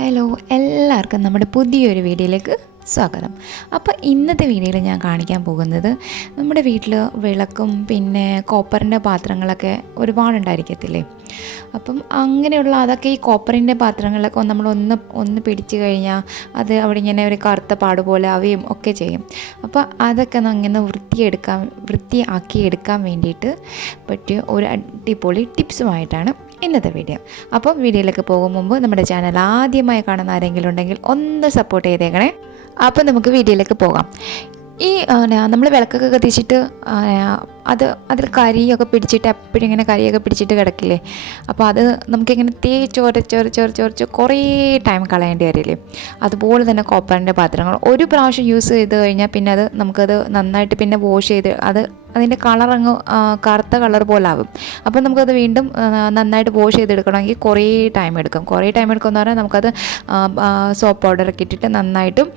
Hello എല്ലാവർക്കും നമ്മുടെ പുതിയൊരു വീഡിയോയിലേക്ക് സ്വാഗതം. അപ്പോൾ ഇന്നത്തെ വീഡിയോയിൽ ഞാൻ കാണിക്കാൻ പോകുന്നത് നമ്മുടെ വീട്ടിൽ വിളക്കും പിന്നെ കോപ്പറിന്റെ പാത്രങ്ങളൊക്കെ ഒരുപാടുണ്ടായിരിക്കത്തില്ലേ? അപ്പം അങ്ങനെയുള്ള അതൊക്കെ ഈ കോപ്പറിന്റെ പാത്രങ്ങളിലൊക്കെ നമ്മൾ ഒന്ന് ഒന്ന് പിടിച്ചു കഴിഞ്ഞാൽ അത് അവിടെ ഇങ്ങനെ ഒരു കറുത്ത പാട് പോലെ അവയും ഒക്കെ ചെയ്യും. അപ്പോൾ അതൊക്കെ ഇങ്ങനെ വൃത്തിയെടുക്കാൻ വൃത്തിയാക്കി എടുക്കാൻ വേണ്ടിയിട്ട് പറ്റിയ ഒരു അടിപൊളി ടിപ്സുമായിട്ടാണ് ഇന്നത്തെ വീഡിയോ. അപ്പോൾ വീഡിയോയിലേക്ക് പോകും മുമ്പ് നമ്മുടെ ചാനൽ ആദ്യമായി കാണുന്ന ആരെങ്കിലും ഉണ്ടെങ്കിൽ ഒന്ന് സപ്പോർട്ട് ചെയ്തേക്കണേ. അപ്പോൾ നമുക്ക് വീഡിയോയിലേക്ക് പോകാം. ഈ നമ്മൾ വിളക്കൊക്കെ കത്തിച്ചിട്ട് അത് അതിൽ കരിയൊക്കെ പിടിച്ചിട്ട് എപ്പോഴും ഇങ്ങനെ കരിയൊക്കെ പിടിച്ചിട്ട് കിടക്കില്ലേ? അപ്പോൾ അത് നമുക്കിങ്ങനെ തേച്ചൊരച്ചൊരച്ചൊരച്ചൊരച്ച് കുറേ ടൈം കളയേണ്ടി വരില്ലേ? അതുപോലെ തന്നെ കോപ്പറിന്റെ പാത്രങ്ങൾ. ഒരു പ്രാവശ്യം യൂസ് ചെയ്ത് കഴിഞ്ഞാൽ പിന്നെ അത് നമുക്കത് നന്നായിട്ട് പിന്നെ വാഷ് ചെയ്ത് അത് അതിന്റെ കളർ അങ്ങ് കറുത്ത കളർ പോലെ ആവും. അപ്പോൾ നമുക്കത് വീണ്ടും നന്നായിട്ട് വാഷ് ചെയ്തെടുക്കണമെങ്കിൽ കുറേ ടൈം എടുക്കും. കുറേ ടൈം എടുക്കുമെന്ന് പറഞ്ഞാൽ നമുക്കത് സോപ്പ് പൗഡറൊക്കെ ഇട്ടിട്ട് നന്നായിട്ടും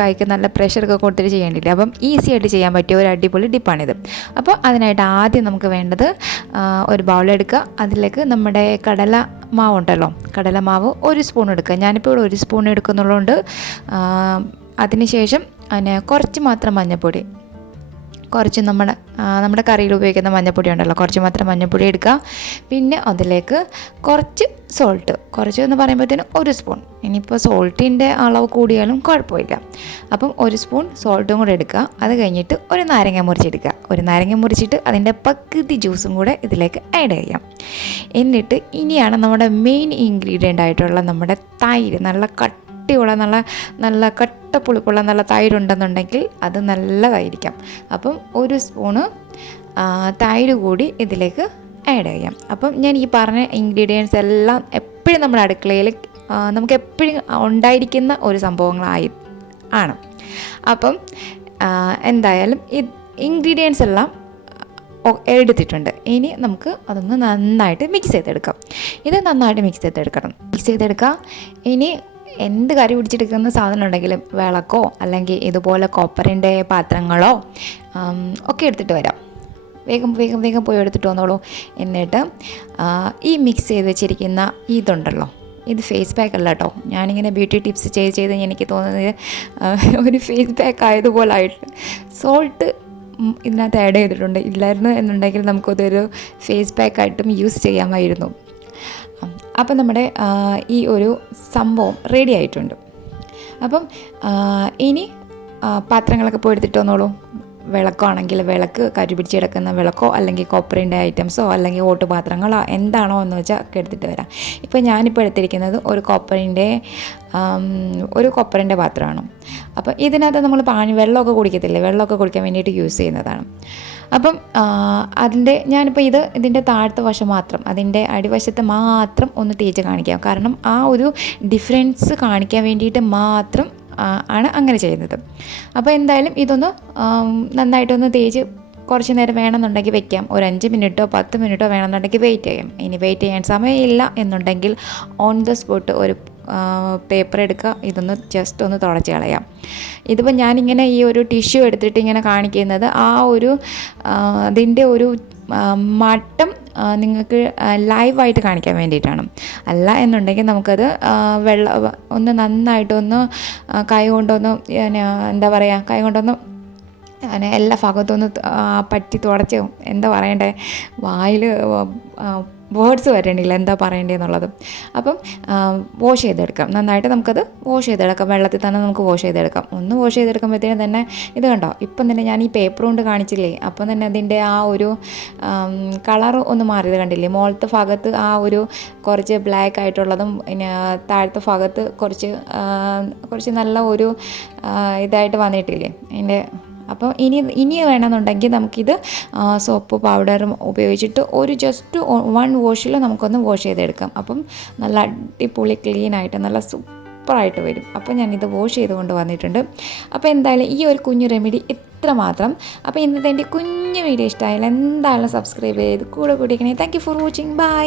കൈക്ക് നല്ല പ്രഷറൊക്കെ കൊടുത്തിട്ട് ചെയ്യേണ്ടില്ല? അപ്പം ഈസി ആയിട്ട് ചെയ്യാൻ പറ്റിയ ഒരു അടിപൊളി ഡിപ്പാണിത് അപ്പോൾ അതിനായിട്ട് ആദ്യം നമുക്ക് വേണ്ടത് ഒരു ബൗൾ എടുക്കുക. അതിലേക്ക് നമ്മുടെ കടല മാവുണ്ടല്ലോ കടല മാവ് ഒരു സ്പൂൺ എടുക്കുക. ഞാനിപ്പോൾ ഇവിടെ ഒരു സ്പൂൺ എടുക്കുന്നുള്ളതുകൊണ്ട് അതിനുശേഷം അതിന് കുറച്ച് മാത്രം മഞ്ഞൾപ്പൊടി കുറച്ച് നമ്മുടെ നമ്മുടെ കറിയിൽ ഉപയോഗിക്കുന്ന മഞ്ഞൾപ്പൊടി ഉണ്ടല്ലോ കുറച്ച് മാത്രം മഞ്ഞൾപ്പൊടി എടുക്കുക. പിന്നെ അതിലേക്ക് കുറച്ച് സോൾട്ട് കുറച്ച് എന്ന് പറയുമ്പോഴത്തേനും ഒരു സ്പൂൺ ഇനിയിപ്പോൾ സോൾട്ടിന്റെ അളവ് കൂടിയാലും കുഴപ്പമില്ല. അപ്പം ഒരു സ്പൂൺ സോൾട്ടും കൂടെ എടുക്കുക. അത് കഴിഞ്ഞിട്ട് ഒരു നാരങ്ങ മുറിച്ചെടുക്കുക. ഒരു നാരങ്ങ മുറിച്ചിട്ട് അതിന്റെ പകുതി ജ്യൂസും കൂടെ ഇതിലേക്ക് ആഡ് ചെയ്യാം. എന്നിട്ട് ഇനിയാണ് നമ്മുടെ മെയിൻ ഇൻഗ്രീഡിയന്റ് ആയിട്ടുള്ള നമ്മുടെ തൈര് നല്ല കട്ട കട്ടിയുള്ള നല്ല നല്ല കട്ട പുളിപ്പുള്ള നല്ല തൈരുണ്ടെന്നുണ്ടെങ്കിൽ അത് നല്ലതായിരിക്കാം. അപ്പം ഒരു സ്പൂണ് തൈര് കൂടി ഇതിലേക്ക് ആഡ് ചെയ്യാം. അപ്പം ഞാൻ ഈ പറഞ്ഞ ഇൻഗ്രീഡിയൻസ് എല്ലാം എപ്പോഴും നമ്മുടെ അടുക്കളയിൽ നമുക്ക് എപ്പോഴും ഉണ്ടായിരിക്കുന്ന ഒരു സംഭവങ്ങളായി ആണ്. അപ്പം എന്തായാലും ഈ ഇൻഗ്രീഡിയൻസ് എല്ലാം എടുത്തിട്ടുണ്ട്. ഇനി നമുക്ക് അതൊന്ന് നന്നായിട്ട് മിക്സ് ചെയ്തെടുക്കാം. ഇത് നന്നായിട്ട് മിക്സ് ചെയ്തെടുക്കണം. മിക്സ് ചെയ്തെടുക്കുക ഇനി എന്ത് കറി പിടിച്ചെടുക്കുന്ന സാധനം ഉണ്ടെങ്കിലും വിളക്കോ അല്ലെങ്കിൽ ഇതുപോലെ കോപ്പറിന്റെ പാത്രങ്ങളോ ഒക്കെ എടുത്തിട്ട് വരാം. വേഗം വേഗം വേഗം പോയി എടുത്തിട്ട് വന്നോളൂ. എന്നിട്ട് ഈ മിക്സ് ചെയ്ത് വെച്ചിരിക്കുന്ന ഇതുണ്ടല്ലോ. ഇത് ഫേസ് പാക്ക് അല്ല കേട്ടോ ഞാനിങ്ങനെ ബ്യൂട്ടി ടിപ്സ് ചെയ്ത് ചെയ്ത് എനിക്ക് തോന്നുന്നത് ഒരു ഫേസ് പാക്ക് ആയതുപോലെ ആയിട്ട് സോൾട്ട് ഇതിനകത്ത് ആഡ് ചെയ്തിട്ടുണ്ട്. ഇല്ലായിരുന്നു എന്നുണ്ടെങ്കിൽ നമുക്കതൊരു ഫേസ് പാക്കായിട്ടും യൂസ് ചെയ്യാമായിരുന്നു. അപ്പം നമ്മുടെ ഈ ഒരു സംഭവം റെഡി ആയിട്ടുണ്ട്. അപ്പം ഇനി പാത്രങ്ങളൊക്കെ പോയി എടുത്തിട്ട് വന്നോളൂ. വിളക്കാണെങ്കിൽ വിളക്ക് കരി പിടിച്ച് കിടക്കുന്ന വിളക്കോ അല്ലെങ്കിൽ കോപ്പറിന്റെ ഐറ്റംസോ അല്ലെങ്കിൽ ഓട്ടുപാത്രങ്ങളോ എന്താണോ എന്ന് വെച്ചാൽ ഒക്കെ എടുത്തിട്ട് വരാം. ഇപ്പോൾ ഞാനിപ്പോൾ എടുത്തിരിക്കുന്നത് ഒരു കോപ്പറിന്റെ ഒരു കൊപ്പറിന്റെ പാത്രമാണ്. അപ്പോൾ ഇതിനകത്ത് നമ്മൾ പാനി വെള്ളമൊക്കെ കുടിക്കത്തില്ലേ? വെള്ളമൊക്കെ കുടിക്കാൻ വേണ്ടിയിട്ട് യൂസ് ചെയ്യുന്നതാണ്. അപ്പം അതിന്റെ ഞാനിപ്പോൾ ഇത് ഇതിന്റെ താഴത്തെ വശം മാത്രം അതിന്റെ അടിവശത്ത് മാത്രം ഒന്ന് തേച്ച് കാണിക്കാം. കാരണം ആ ഒരു ഡിഫറൻസ് കാണിക്കാൻ വേണ്ടിയിട്ട് മാത്രം ആണ് അങ്ങനെ ചെയ്യുന്നത്. അപ്പോൾ എന്തായാലും ഇതൊന്ന് നന്നായിട്ടൊന്ന് തേച്ച് കുറച്ച് നേരം വേണമെന്നുണ്ടെങ്കിൽ വെക്കാം. ഒരു അഞ്ച് മിനിറ്റോ പത്ത് മിനിറ്റോ വേണമെന്നുണ്ടെങ്കിൽ വെയിറ്റ് ചെയ്യാം. ഇനി വെയിറ്റ് ചെയ്യാൻ സമയമില്ല എന്നുണ്ടെങ്കിൽ ഓൺ ദ സ്പോട്ട് ഒരു പേപ്പർ എടുക്കുക. ഇതൊന്ന് ജസ്റ്റ് ഒന്ന് തുടച്ച് കളയാം. ഇതിപ്പോൾ ഞാനിങ്ങനെ ഈ ഒരു ടിഷ്യൂ എടുത്തിട്ട് ഇങ്ങനെ കാണിക്കുന്നത് ആ ഒരു അതിന്റെ ഒരു മട്ടം നിങ്ങൾക്ക് ലൈവായിട്ട് കാണിക്കാൻ വേണ്ടിയിട്ടാണ്. അല്ല എന്നുണ്ടെങ്കിൽ നമുക്കത് വെള്ളം ഒന്ന് നന്നായിട്ടൊന്ന് കൈ കൊണ്ടൊന്ന് എന്താ പറയുക കൈ കൊണ്ടൊന്ന് അങ്ങനെ എല്ലാ ഭാഗത്തുനിന്ന് പറ്റി തുടച്ച് എന്താ പറയണ്ടേ വായിൽ വേർഡ്സ് വരണില്ല എന്താ പറയേണ്ടതെന്നുള്ളത് അപ്പം വാഷ് ചെയ്തെടുക്കാം. നന്നായിട്ട് നമുക്കത് വാഷ് ചെയ്തെടുക്കാം. വെള്ളത്തിൽ തന്നെ നമുക്ക് വാഷ് ചെയ്തെടുക്കാം. ഒന്ന് വാഷ് ചെയ്തെടുക്കുമ്പോഴത്തേനും തന്നെ ഇത് കണ്ടോ? ഇപ്പം തന്നെ ഞാൻ ഈ പേപ്പർ കൊണ്ട് കാണിച്ചില്ലേ? അപ്പം തന്നെ അതിന്റെ ആ ഒരു കളർ ഒന്ന് മാറിയത് കണ്ടില്ലേ? മുകളത്തെ ഭാഗത്ത് ആ ഒരു കുറച്ച് ബ്ലാക്ക് ആയിട്ടുള്ളതും പിന്നെ താഴത്തെ ഭാഗത്ത് കുറച്ച് കുറച്ച് നല്ല ഒരു ഇതായിട്ട് വന്നിട്ടില്ലേ? അതിന്റെ അപ്പോൾ ഇനി ഇനി വേണമെന്നുണ്ടെങ്കിൽ നമുക്കിത് സോപ്പ് പൗഡറും ഉപയോഗിച്ചിട്ട് ഒരു ജസ്റ്റ് വൺ വാഷിൽ നമുക്കൊന്ന് വാഷ് ചെയ്തെടുക്കാം. അപ്പം നല്ല അടിപൊളി ക്ലീനായിട്ട് നല്ല സൂപ്പറായിട്ട് വരും. അപ്പോൾ ഞാനിത് വാഷ് ചെയ്തുകൊണ്ട് വന്നിട്ടുണ്ട്. അപ്പോൾ എന്തായാലും ഈ ഒരു കുഞ്ഞു റെമഡി ഇത്ര മാത്രം. അപ്പോൾ ഇന്നത്തെ എന്റെ കുഞ്ഞു വീഡിയോ ഇഷ്ടമായാലും എന്തായാലും സബ്സ്ക്രൈബ് ചെയ്ത് കൂടെ കൂടിക്കണേ thank you for watching bye